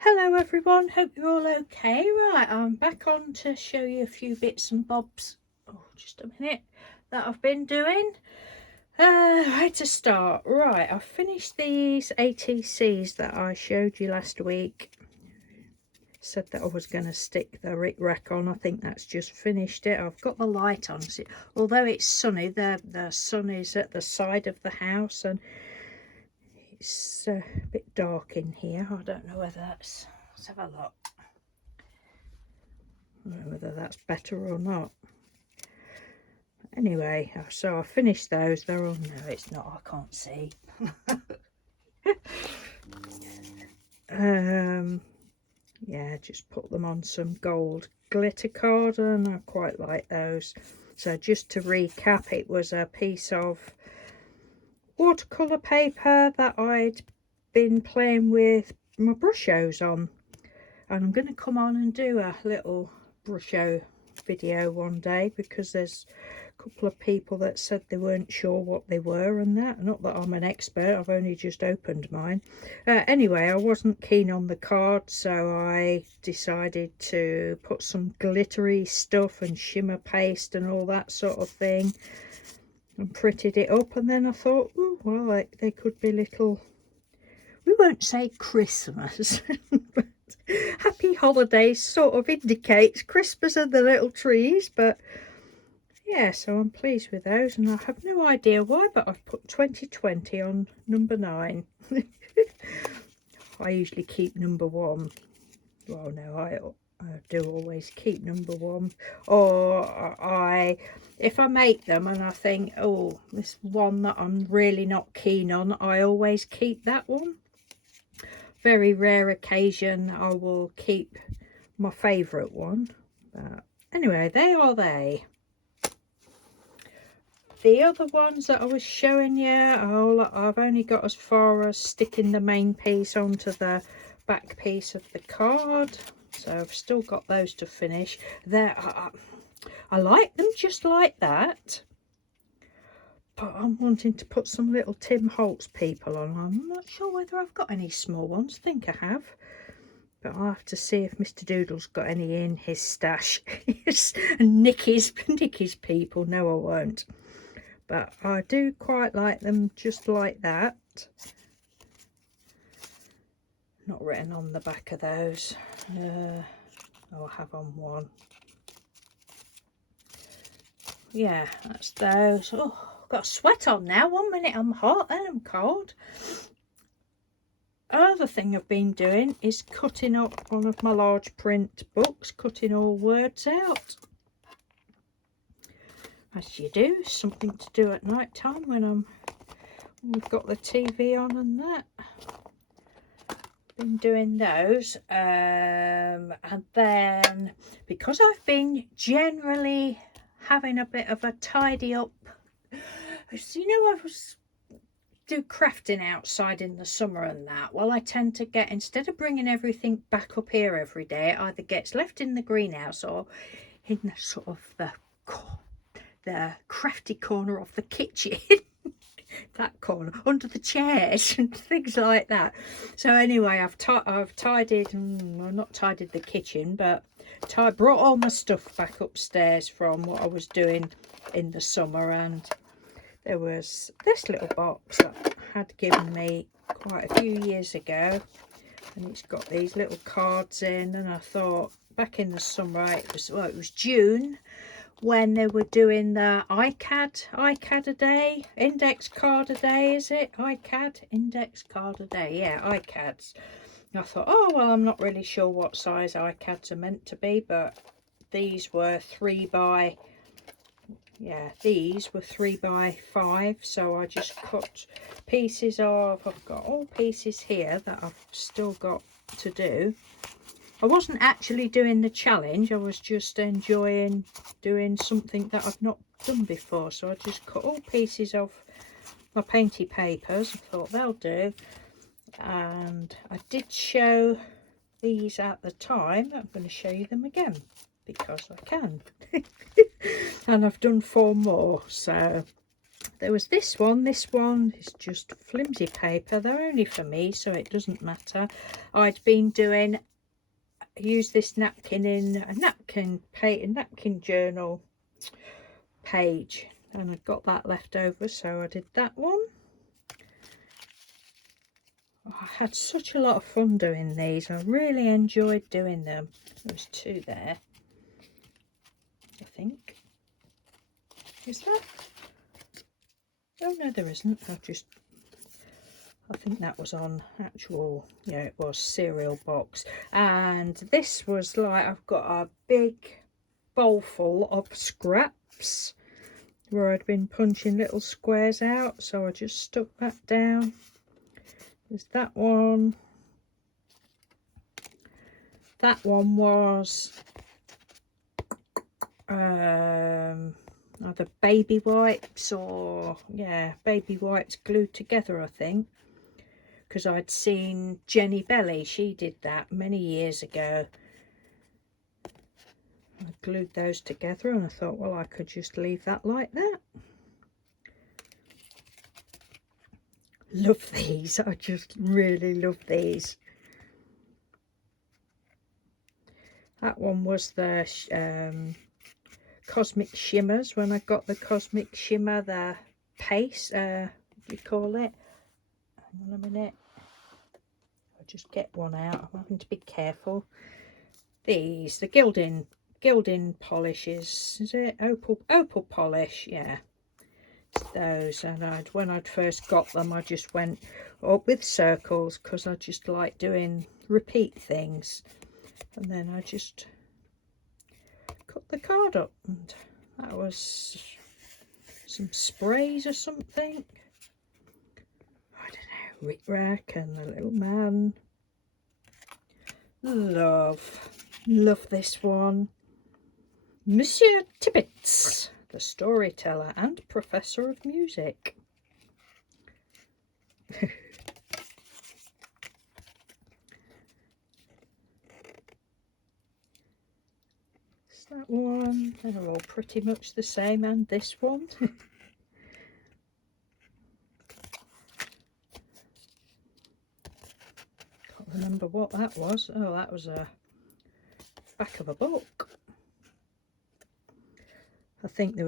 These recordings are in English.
Hello everyone, hope you're all okay. Right, I'm back on to show you a few bits and bobs, just a minute, that I've been doing. Right to start. Right, I've finished these ATCs that I showed you last week. Said that I was going to stick the rick rack on. I think that's just finished it. I've got the light on. So although it's sunny, the sun is at the side of the house and it's a bit dark in here. I don't know whether that's... Let's have a look. I don't know whether that's better or not. Anyway, so I finished those. They're on. No, it's not. I can't see. Yeah, just put them on some gold glitter card, and I quite like those. So just to recap, it was a piece of watercolour paper that I'd been playing with my brushos on, and I'm going to come on and do a little brusho video one day because there's a couple of people that said they weren't sure what they were and that. Not that I'm an expert, I've only just opened mine. Anyway, I wasn't keen on the card, so I decided to put some glittery stuff and shimmer paste and all that sort of thing and prettied it up, and then I thought, oh well, they could be little, we won't say Christmas but happy holidays sort of indicates Christmas and the little trees. But yeah, so I'm pleased with those, and I have no idea why, but I've put 2020 on number 9. I usually keep number 1. Well, no, I do always keep number 1. Or if I make them and I think, oh, this one that I'm really not keen on, I always keep that one. Very rare occasion I will keep my favourite one, but anyway, they are they. The other ones that I was showing you, I've only got as far as sticking the main piece onto the back piece of the card, so I've still got those to finish. I like them just like that, but I'm wanting to put some little Tim Holtz people on. I'm not sure whether I've got any small ones. I think I have, but I'll have to see if Mr. Doodle's got any in his stash. And Nicky's people. No, I won't. But I do quite like them just like that. Not written on the back of those. I'll have on one. Yeah, that's those. Oh, I've got a sweat on now. 1 minute I'm hot, then I'm cold. Other thing I've been doing is cutting up one of my large print books, cutting all words out. As you do, something to do at night time when we've got the TV on and that. Been doing those, and then because I've been generally having a bit of a tidy up, so, you know, I was do crafting outside in the summer and that. Well, I tend to get, instead of bringing everything back up here every day, it either gets left in the greenhouse or in the sort of the crafty corner of the kitchen. That corner, under the chairs and things like that. So anyway, I've tidied, well, not tidied the kitchen, but brought all my stuff back upstairs from what I was doing in the summer, and there was this little box that had given me quite a few years ago, and it's got these little cards in, and I thought back in the summer, it was June, when they were doing the Icad a day, index card a day, is it? Icad, index card a day, yeah, Icads. I thought, oh, well, I'm not really sure what size Icads are meant to be, but these were 3 by 5, so I just cut pieces of, I've got all pieces here that I've still got to do. I wasn't actually doing the challenge, I was just enjoying doing something that I've not done before, so I just cut all pieces of my painty papers. I thought they'll do, and I did show these at the time. I'm going to show you them again because I can. And I've done 4 more, so there was this one is just flimsy paper. They're only for me, so it doesn't matter. I'd been doing, use this napkin in a napkin journal page, and I got that left over, so I did that one. I had such a lot of fun doing these. I really enjoyed doing them. There's 2 there, I think. Is there? Oh no, there isn't. I think that was on actual, yeah, it was cereal box. And this was like, I've got a big bowl full of scraps where I'd been punching little squares out, so I just stuck that down. There's that one. That one was either baby wipes or, yeah, baby wipes glued together, I think, because I'd seen Jenny Belly, she did that many years ago. I glued those together and I thought, well, I could just leave that like that. Love these. I just really love these. That one was the Cosmic Shimmers. When I got the Cosmic Shimmer, the paste, what do you call it? Hang on a minute. I'll just get one out. I'm having to be careful. These, the gilding polishes. Is it opal polish? Yeah. Those, and when I'd first got them, I just went up with circles because I just like doing repeat things, and then I just cut the card up, and that was some sprays or something, I don't know, Rick Rack and the little man. Love this one. Monsieur Tibbets, the storyteller and professor of music. It's that one. They're all pretty much the same, and this one. Can't remember what that was. Oh, that was a back of a book. I think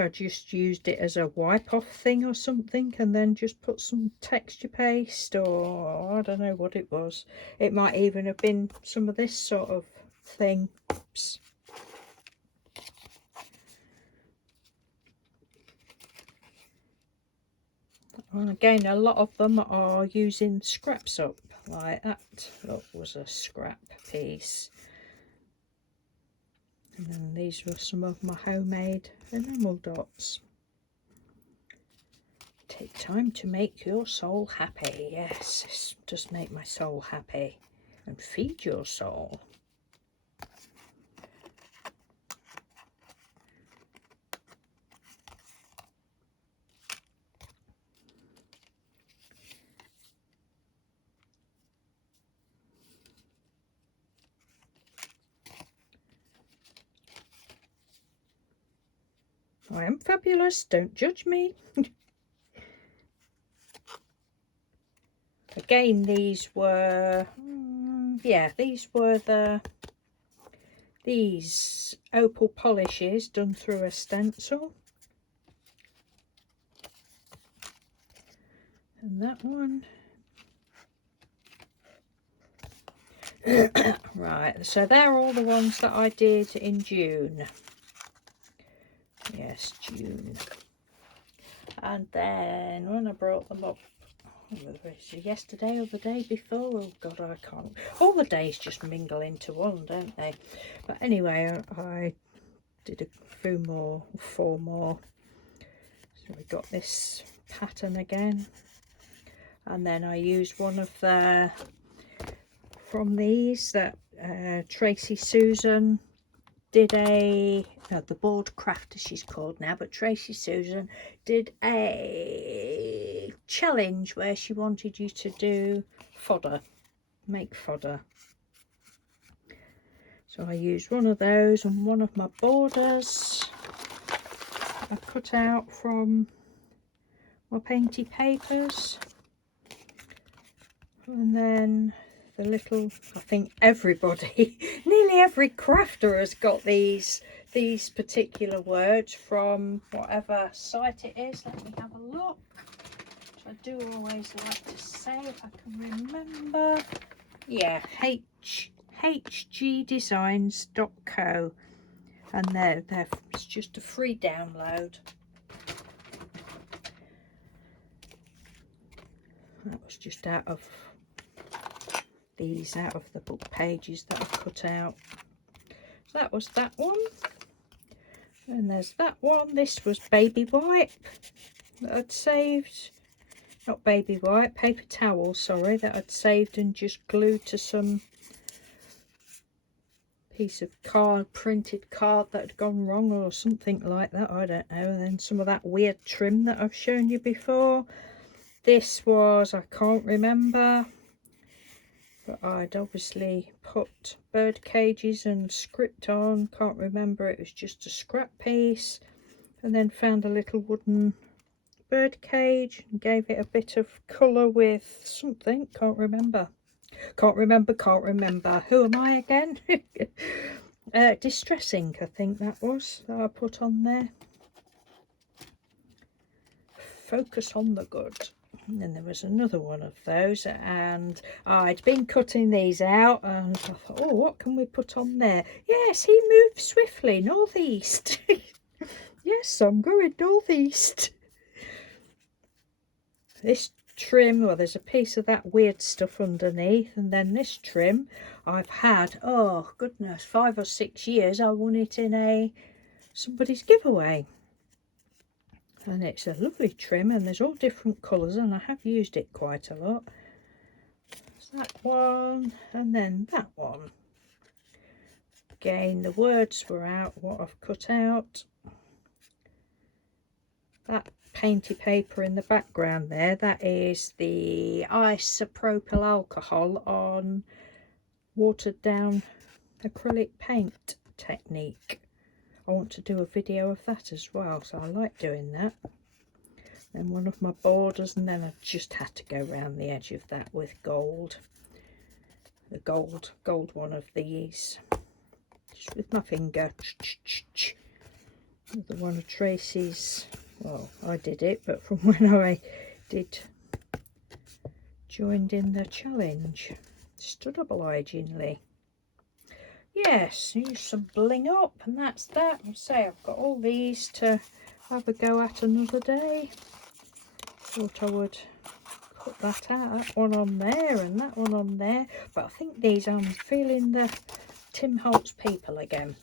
I just used it as a wipe off thing or something, and then just put some texture paste, or I don't know what it was. It might even have been some of this sort of thing. Oops. And again, a lot of them are using scraps up, like that. That was a scrap piece. And then these were some of my homemade enamel dots. Take time to make your soul happy. Yes, this does make my soul happy. And feed your soul. I am fabulous, don't judge me. Again, these were, yeah, these were these opal polishes done through a stencil. And that one. Right, so they're all the ones that I did in June. Yes, June. And then when I brought them up, yesterday or the day before, oh god, I can't, all the days just mingle into one, don't they? But anyway, I did a few more, 4 more. So we got this pattern again, and then I used one of the from these that Tracy Susan did the board crafter she's called now, but Tracy Susan did a challenge where she wanted you to do fodder, make fodder. So I used one of those, and one of my borders I cut out from my painty papers, and then the little, I think everybody, nearly every crafter has got these particular words from whatever site it is. Let me have a look. I do always like to say if I can remember. Yeah, hgdesigns.co, and they're it's just a free download. That was just out of the book pages that I cut out. So that was that one, and there's that one. This was baby wipe that I'd saved. Not baby wipe, paper towel, sorry, that I'd saved and just glued to some piece of card, printed card that had gone wrong or something like that, I don't know. And then some of that weird trim that I've shown you before. This was, I can't remember, but I'd obviously put bird cages and script on, can't remember, it was just a scrap piece, and then found a little wooden bird cage and gave it a bit of colour with something, can't remember. Who am I again? Distress ink, I think that was, that I put on there. Focus on the good. And then there was another one of those, and I'd been cutting these out, and I thought, oh, what can we put on there? Yes, he moved swiftly northeast. Yes, I'm going northeast. This trim, well, there's a piece of that weird stuff underneath, and then this trim I've had, oh goodness, 5 or 6 years. I won it in somebody's giveaway, and it's a lovely trim, and there's all different colours, and I have used it quite a lot. So that one, and then that one. Again, the words were out, what I've cut out. That painty paper in the background there, that is the isopropyl alcohol on watered down acrylic paint technique. I want to do a video of that as well, so I like doing that. Then one of my borders, and then I just had to go around the edge of that with gold. The gold one of these, just with my finger. The one of Tracy's, well, I did it, but from when I joined in the challenge. Stood obligingly. Yes, use some bling up, and that's that. I'll say I've got all these to have a go at another day. Thought I would put that out, that one on there and that one on there, but I think these, I'm feeling the Tim Holtz people again.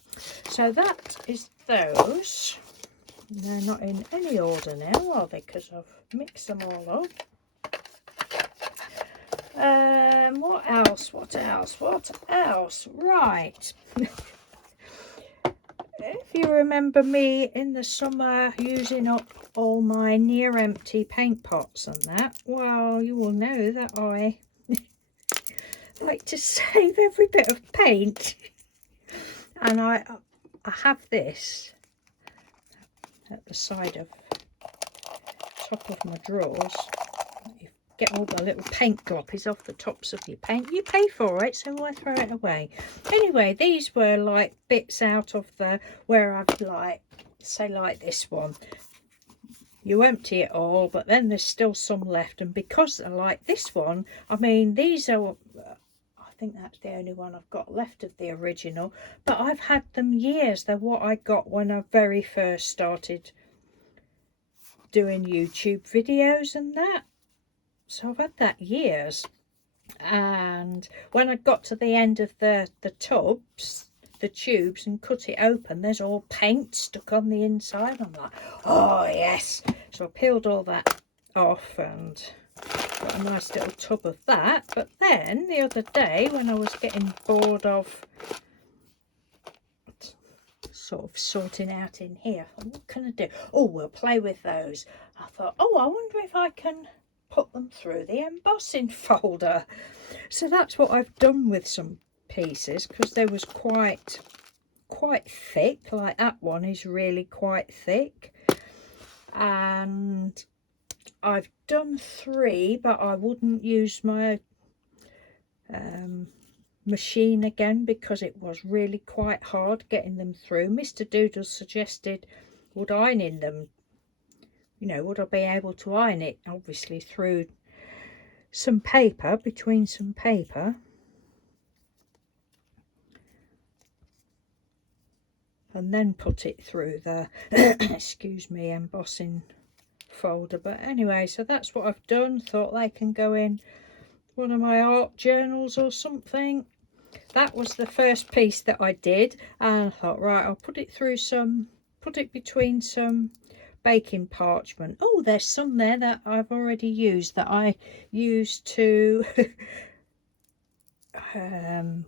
So that is those. They're not in any order now, are they? Because I've mixed them all up. What else? Right. If you remember me in the summer using up all my near empty paint pots and that, well, you will know that I like to save every bit of paint. And I have this at the side of top of my drawers. You get all the little paint gloppies off the tops of your paint. You pay for it, so why throw it away? Anyway, these were like bits out of the, where I've like, say like this one. You empty it all, but then there's still some left. And because I like this one, I mean, these are, I think that's the only one I've got left of the original, but I've had them years. They're what I got when I very first started doing YouTube videos and that. So I've had that years. And when I got to the end of the tubs, the tubes, and cut it open, there's all paint stuck on the inside. I'm like, oh yes. So I peeled all that off and got a nice little tub of that. But then the other day, when I was getting bored of sort of sorting out in here, I thought, what can I do? Oh, we'll play with those. I thought, oh, I wonder if I can put them through the embossing folder. So that's what I've done with some pieces, because they was quite thick. Like that one is really quite thick, and I've done 3, but I wouldn't use my machine again because it was really quite hard getting them through. Mr. Doodles suggested would ironing them, you know, would I be able to iron it obviously through some paper, between some paper, and then put it through the excuse me, embossing folder. But anyway, so that's what I've done. Thought they can go in one of my art journals or something. That was the first piece that I did, and I thought, right, I'll put it through some, put it between some baking parchment. Oh, there's some there that I've already used, that I used to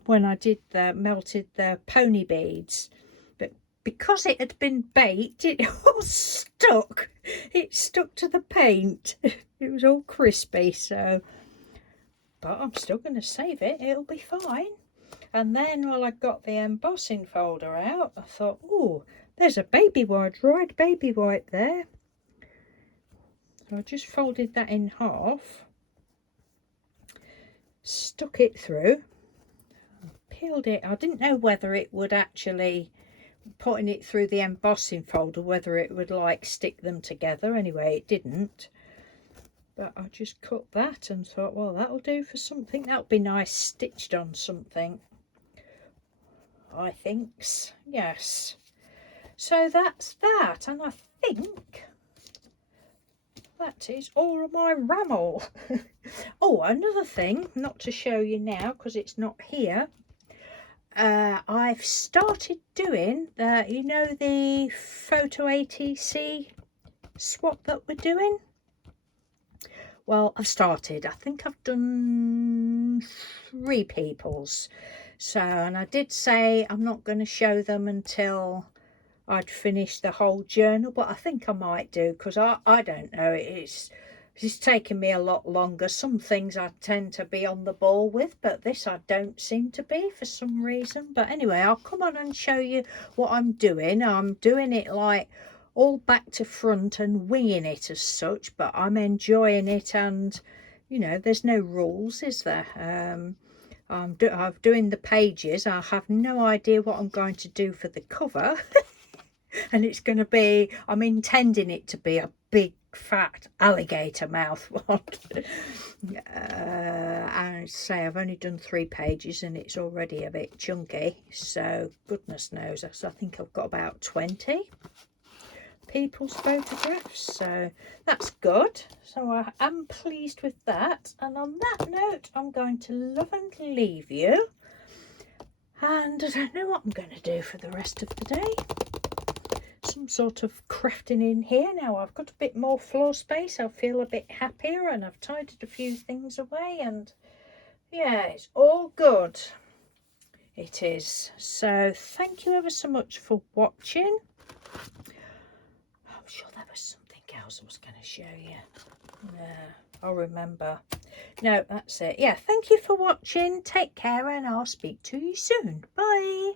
when I did the melted the pony beads, but because it had been baked, it all stuck. It stuck to the paint. It was all crispy, so, but I'm still going to save it. It'll be fine. And then while I got the embossing folder out, I thought, oh, there's a baby white, dried baby white there. So I just folded that in half, stuck it through, peeled it. I didn't know whether it would actually, putting it through the embossing folder, whether it would like stick them together. Anyway, it didn't. But I just cut that and thought, well, that'll do for something. That'll be nice stitched on something, I thinks. Yes. So that's that, and I think that is all of my rammel. Oh, another thing, not to show you now because it's not here. I've started doing the, you know, the photo ATC swap that we're doing. Well, I've started. I think I've done 3 people's. So, and I did say I'm not going to show them until I'd finished the whole journal, but I think I might do, because I don't know, it's taken me a lot longer. Some things I tend to be on the ball with, but this I don't seem to be for some reason. But anyway, I'll come on and show you what I'm doing. I'm doing it like all back to front and winging it as such, but I'm enjoying it, and you know, there's no rules, is there? I'm doing the pages. I have no idea what I'm going to do for the cover. And it's going to be, I'm intending it to be a big fat alligator mouth one. And say I've only done 3 pages and it's already a bit chunky, so goodness knows, I think I've got about 20 people's photographs, so that's good. So I am pleased with that, and on that note I'm going to love and leave you, and I don't know what I'm going to do for the rest of the day. Some sort of crafting in here. Now I've got a bit more floor space, I feel a bit happier, and I've tidied a few things away, and yeah, it's all good. It is. So thank you ever so much for watching. I'm sure there was something else I was going to show you. I'll remember. No, that's it. Yeah, thank you for watching. Take care, and I'll speak to you soon. Bye.